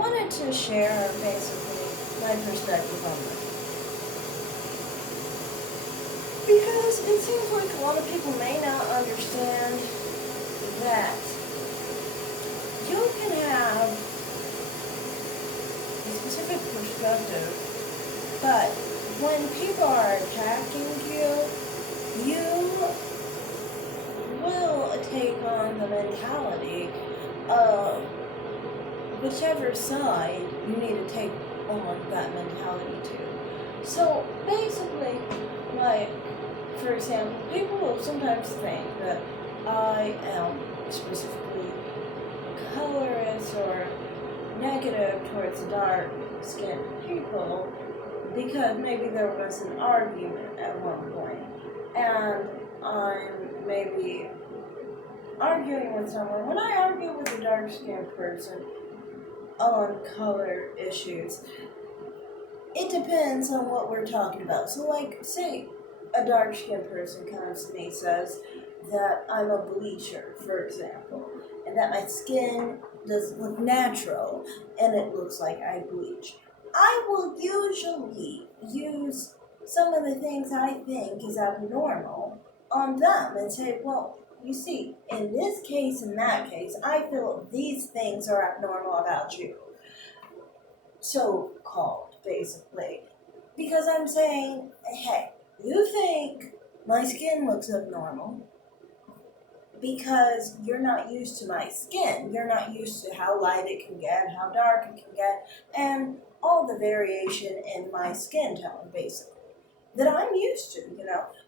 wanted to share basically my perspective on this. Because it seems like a lot of people may not understand that you can have a specific perspective, but when people are attacking you, you will take on the mentality of whichever side you need to take on that mentality to. So basically, like, for example, people will sometimes think that I am specifically colorist or negative towards dark skinned people because maybe there was an argument at one point and I'm maybe arguing with someone. When I argue with a dark skinned person on color issues, it depends on what we're talking about. So, like, say a dark skinned person comes to me and says that I'm a bleacher, for example, and that my skin does look natural and it looks like I bleach. I will usually use some of the things I think is abnormal on them and say, well, you see, in this case and that case, I feel these things are abnormal about you. So called, basically. Because I'm saying, hey, you think my skin looks abnormal because you're not used to my skin. You're not used to how light it can get, how dark it can get, and all the variation in my skin tone, basically, that I'm used to.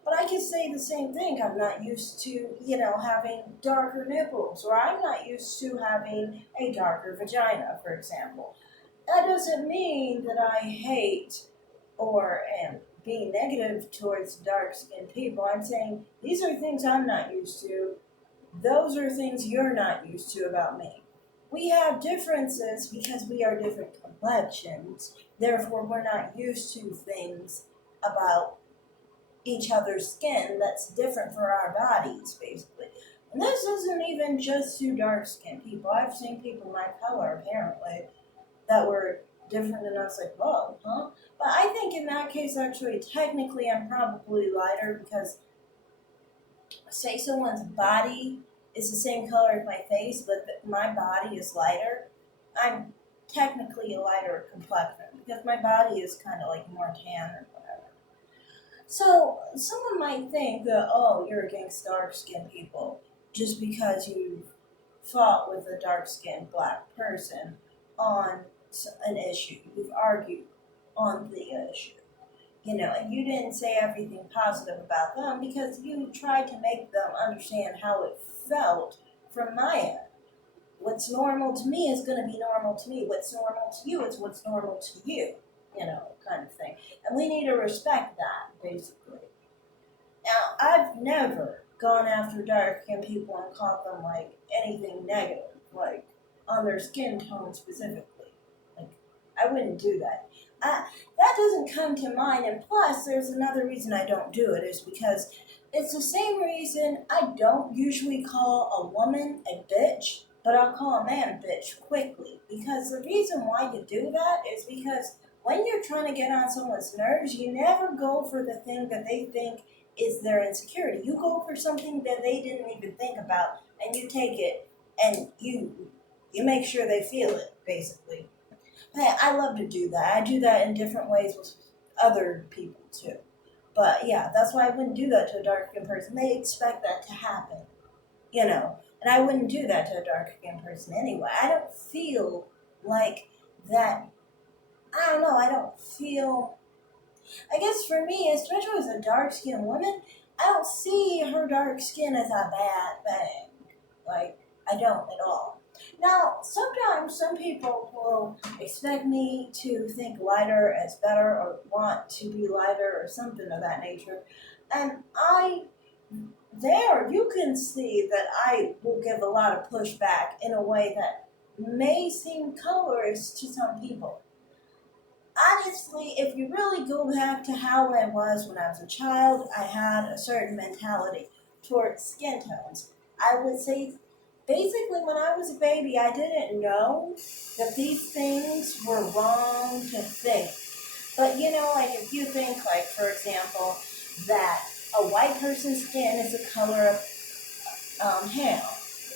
But I can say the same thing. I'm not used to, having darker nipples, or I'm not used to having a darker vagina, for example. That doesn't mean that I hate or am being negative towards dark skinned people. I'm saying these are things I'm not used to. Those are things you're not used to about me. We have differences because we are different complexions. Therefore, we're not used to things about each other's skin that's different for our bodies, basically. And this isn't even just to dark skinned people. I've seen people my color, apparently, that were different than us, like, whoa, huh? But I think in that case, actually, technically, I'm probably lighter because, say, someone's body is the same color as my face, but my body is lighter. I'm technically a lighter complexion because my body is kind of like more tan or whatever. So, someone might think that, oh, you're against dark skinned people just because you fought with a dark skinned black person on an issue. You've argued on the issue. And you didn't say everything positive about them because you tried to make them understand how it felt from my end. What's normal to me is going to be normal to me. What's normal to you is what's normal to you, kind of thing. And we need to respect that, basically. Now, I've never gone after dark skinned people and called them like anything negative, like on their skin tone specifically. Like, I wouldn't do that. That doesn't come to mind, and plus, there's another reason I don't do it, is because it's the same reason I don't usually call a woman a bitch, but I'll call a man a bitch quickly. Because the reason why you do that is because when you're trying to get on someone's nerves, you never go for the thing that they think is their insecurity. You go for something that they didn't even think about, and you take it, and you make sure they feel it, basically. Hey, I love to do that. I do that in different ways with other people too. But yeah, that's why I wouldn't do that to a dark skinned person. They expect that to happen. And I wouldn't do that to a dark skinned person anyway. I don't feel like that. I don't know. I don't feel. I guess for me, especially as a dark skinned woman, I don't see her dark skin as a bad thing. Like, I don't at all. Now, sometimes some people will expect me to think lighter is better or want to be lighter or something of that nature. And you can see that I will give a lot of pushback in a way that may seem colorist to some people. Honestly, if you really go back to how I was when I was a child, I had a certain mentality towards skin tones. I would say basically, when I was a baby, I didn't know that these things were wrong to think. But like if you think, like for example, that a white person's skin is the color of ham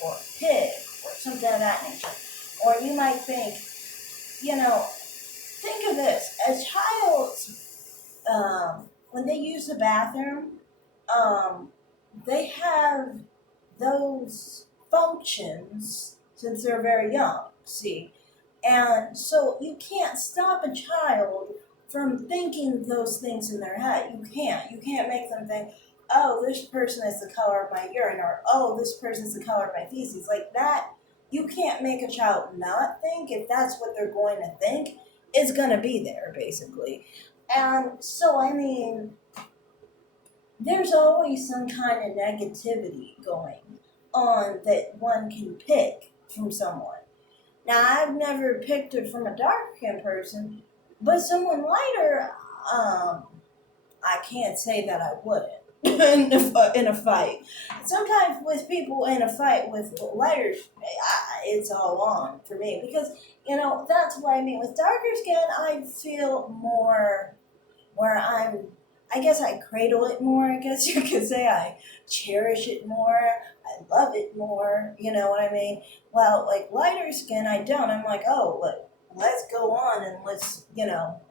or pig or something of that nature, or you might think, think of this: a child, when they use the bathroom, um, they have those functions since they're very young, see? And so you can't stop a child from thinking those things in their head. You can't. You can't make them think, oh, this person is the color of my urine, or oh, this person is the color of my feces. Like that, you can't make a child not think if that's what they're going to think. It's going to be there, basically. And so, I mean, there's always some kind of negativity going on that one can pick from someone. Now, I've never picked it from a dark skinned person, but someone lighter, I can't say that I wouldn't in a fight. Sometimes with people in a fight with lighter, it's all on for me because that's what I mean. With darker skin, I feel more where I guess I cradle it more, I guess you could say. I cherish it more. I love it more. You know what I mean? Well, like lighter skin, I don't. I'm like, oh, let's go on and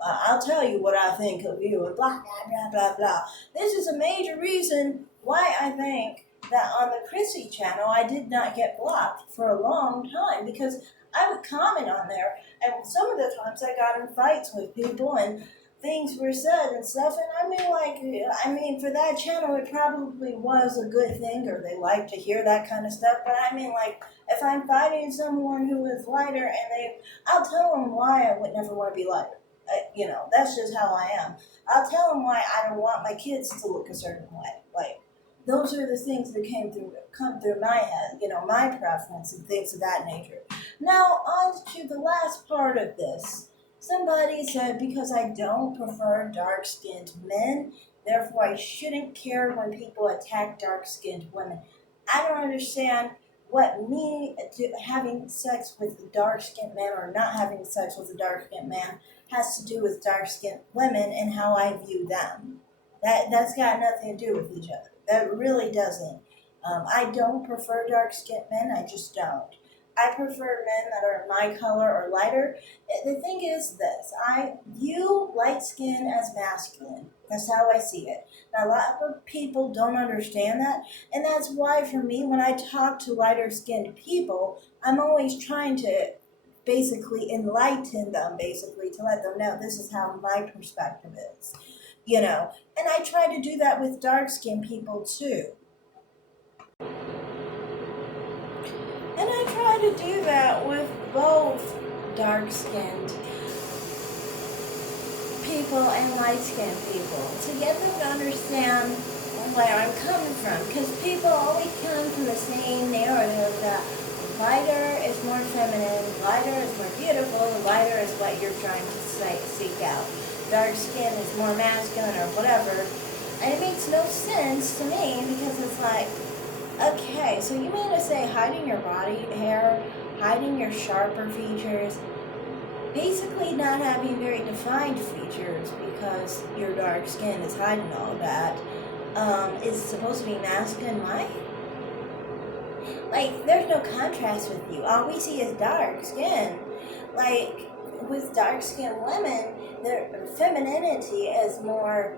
I'll tell you what I think of you and blah, blah, blah, blah, blah. This is a major reason why I think that on the Chrissy channel I did not get blocked for a long time because I would comment on there and some of the times I got in fights with people and things were said and stuff, and for that channel, it probably was a good thing, or they like to hear that kind of stuff. But I mean, like, if I'm fighting someone who is lighter, I'll tell them why I would never want to be lighter. That's just how I am. I'll tell them why I don't want my kids to look a certain way. Like, those are the things that come through my head. My preference and things of that nature. Now, on to the last part of this. Somebody said because I don't prefer dark skinned men, therefore I shouldn't care when people attack dark skinned women. I don't understand what having sex with a dark skinned man or not having sex with a dark skinned man has to do with dark skinned women and how I view them. That's got nothing to do with each other. That really doesn't. I don't prefer dark skinned men, I just don't. I prefer men that are my color or lighter. The thing is this: I view light skin as masculine. That's how I see it. Now, a lot of people don't understand that, and that's why for me, when I talk to lighter skinned people, I'm always trying to basically enlighten them, basically to let them know this is how my perspective is. And I try to do that with dark skinned people too. And I try to do that with both dark skinned people and light skinned people to get them to understand where I'm coming from. Because people always come from the same narrative that lighter is more feminine, lighter is more beautiful, lighter is what you're trying to seek out. Dark skin is more masculine or whatever. And it makes no sense to me because it's like, okay, so you mean to say hiding your body hair, hiding your sharper features, basically not having very defined features because your dark skin is hiding all that, is supposed to be masculine, right? Like, there's no contrast with you. All we see is dark skin. Like, with dark skinned women, their femininity is more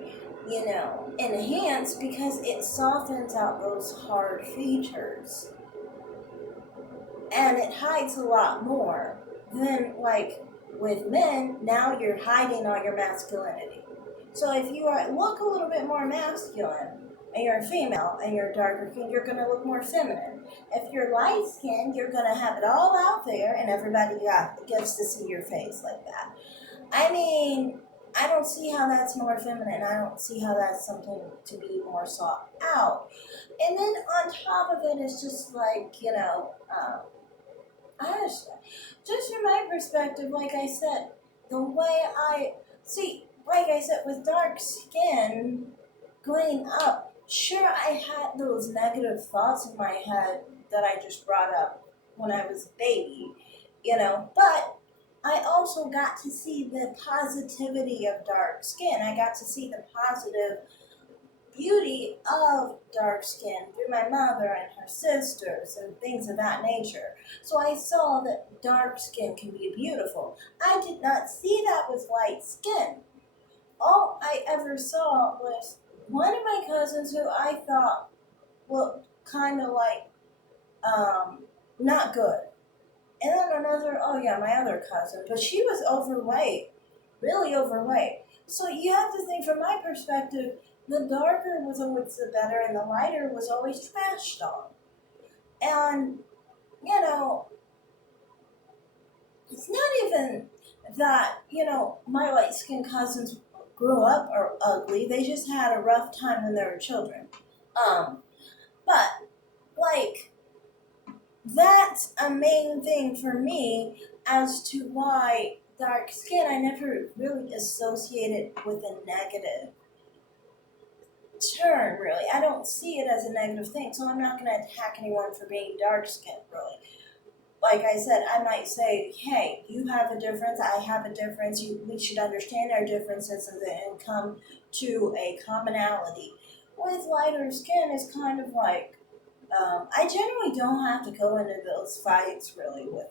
enhanced because it softens out those hard features. And it hides a lot more than, like, with men, now you're hiding all your masculinity. So if you look a little bit more masculine, and you're a female, and you're darker skinned, you're going to look more feminine. If you're light skinned, you're going to have it all out there, and everybody gets to see your face like that. I mean, I don't see how that's more feminine. I don't see how that's something to be more sought out. And then on top of it, it's just like, honestly, just from my perspective, like I said, the way I see, like I said, with dark skin growing up, sure, I had those negative thoughts in my head that I just brought up when I was a baby, but I also got to see the positivity of dark skin. I got to see the positive beauty of dark skin through my mother and her sisters and things of that nature. So I saw that dark skin can be beautiful. I did not see that with light skin. All I ever saw was one of my cousins who I thought looked kind of like not good. And then another, oh yeah, my other cousin, but she was overweight, really overweight. So you have to think from my perspective, the darker was always the better and the lighter was always trashed on. And, you know, it's not even that, my light skinned cousins grew up or ugly. They just had a rough time when they were children. But, like, that's a main thing for me as to why dark skin I never really associated with a negative term, really. I don't see it as a negative thing, so I'm not going to attack anyone for being dark skinned, really. Like I said, I might say, hey, you have a difference, I have a difference, we should understand our differences and come to a commonality. With lighter skin, it's kind of like, I generally don't have to go into those fights really with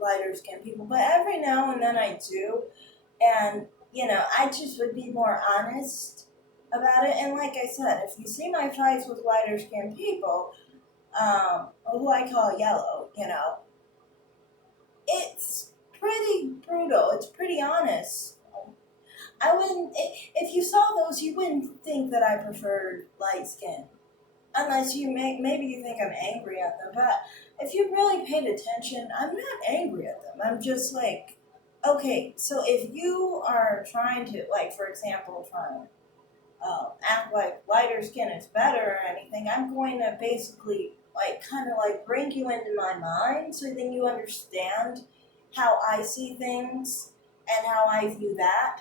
lighter skinned people, but every now and then I do. And, I just would be more honest about it. And like I said, if you see my fights with lighter skinned people, who I call yellow, it's pretty brutal. It's pretty honest. I wouldn't, if you saw those, you wouldn't think that I preferred light skin. Unless maybe you think I'm angry at them. But if you really paid attention, I'm not angry at them. I'm just like, okay, so if you are trying to, like, for example, trying to act like lighter skin is better or anything, I'm going to basically, like, kind of like bring you into my mind so then you understand how I see things and how I view that.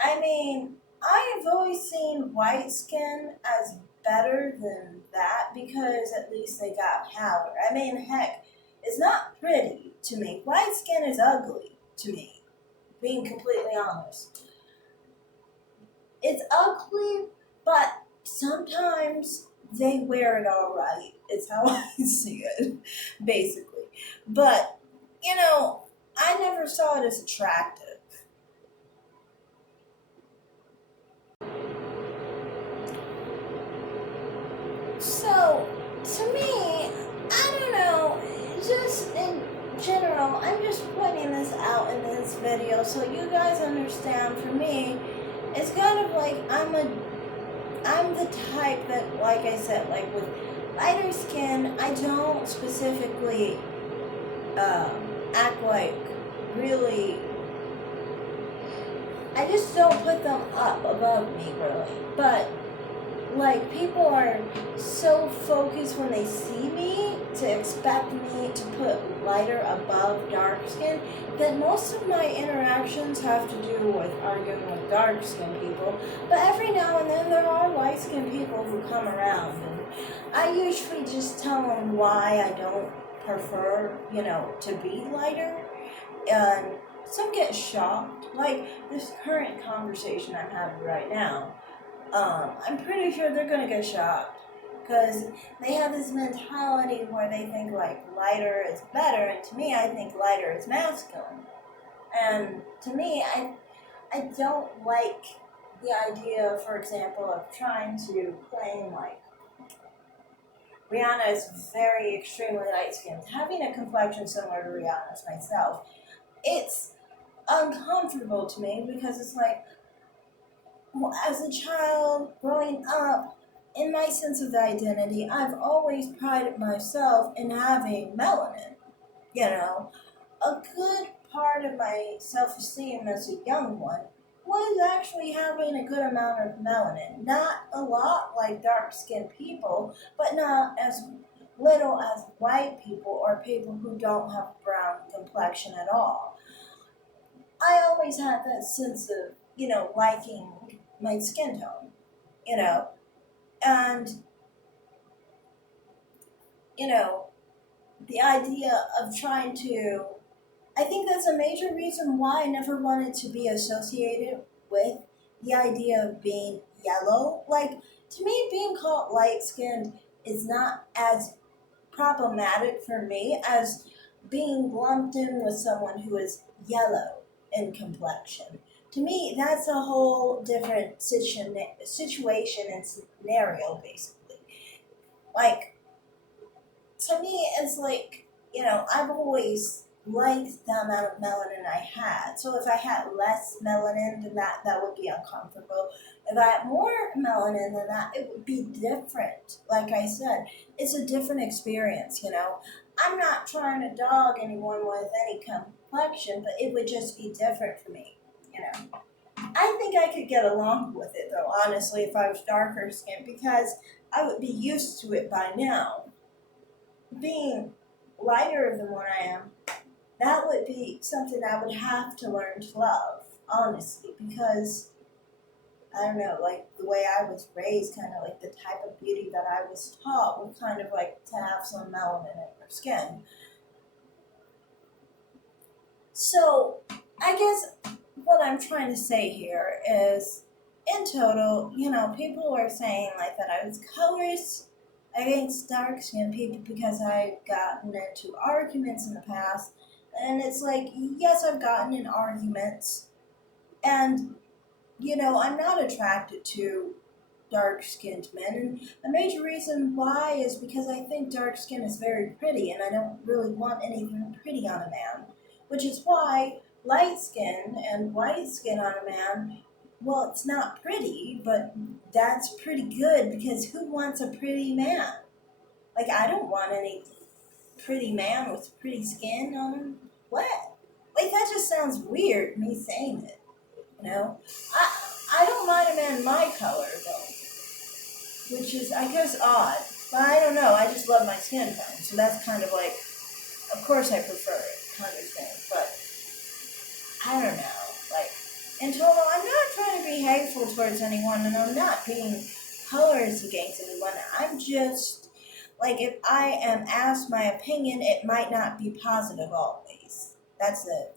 I mean, I have always seen white skin as better than that because at least they got power. I mean, heck, it's not pretty to me. White skin is ugly to me, being completely honest. It's ugly, but sometimes they wear it all right. It's how I see it, basically. But, I never saw it as attractive. So, to me, I don't know, just in general, I'm just pointing this out in this video so you guys understand. For me, it's kind of like I'm the type that, like I said, like with lighter skin, I don't specifically act like really, I just don't put them up above me, really. But like, people are so focused when they see me to expect me to put lighter above dark skin that most of my interactions have to do with arguing with dark skin people. But every now and then there are light skinned people who come around, and I usually just tell them why I don't prefer, to be lighter. And some get shocked, like this current conversation I'm having right now. I'm pretty sure they're gonna get shocked because they have this mentality where they think like lighter is better, and to me, I think lighter is masculine. And to me, I don't like the idea, for example, of trying to claim like Rihanna is very extremely light skinned. Having a complexion similar to Rihanna's myself, it's uncomfortable to me because it's like, as a child growing up, in my sense of identity, I've always prided myself in having melanin. A good part of my self esteem as a young one was actually having a good amount of melanin. Not a lot like dark skinned people, but not as little as white people or people who don't have brown complexion at all. I always had that sense of, liking my skin tone, and, the idea of trying to, I think that's a major reason why I never wanted to be associated with the idea of being yellow. Like, to me, being called light skinned is not as problematic for me as being lumped in with someone who is yellow in complexion. To me, that's a whole different situation and scenario, basically. Like, to me, it's like, I've always liked the amount of melanin I had. So if I had less melanin than that would be uncomfortable. If I had more melanin than that, it would be different. Like I said, it's a different experience. I'm not trying to dog anyone with any complexion, but it would just be different for me. I think I could get along with it, though, honestly, if I was darker skinned, because I would be used to it by now. Being lighter than what I am, that would be something I would have to learn to love, honestly, because I don't know, like the way I was raised, kind of like the type of beauty that I was taught was kind of like to have some melanin in your skin. So, I guess what I'm trying to say here is, in total, people were saying like that I was colorist against dark skinned people because I've gotten into arguments in the past. And it's like, yes, I've gotten in arguments. And, I'm not attracted to dark skinned men. And a major reason why is because I think dark skin is very pretty, and I don't really want anything pretty on a man. Which is why light skin and white skin on a man, well, it's not pretty, but that's pretty good because who wants a pretty man? Like, I don't want any pretty man with pretty skin on him. What? Like, that just sounds weird, me saying it, you know? I don't mind a man my color, though, which is, I guess, odd. But I don't know, I just love my skin tone, so that's kind of like, of course I prefer it, kind of thing. But, I don't know, like, in total, I'm not trying to be hateful towards anyone, and I'm not being colorist against anyone. I'm just, like, if I am asked my opinion, it might not be positive always. That's it.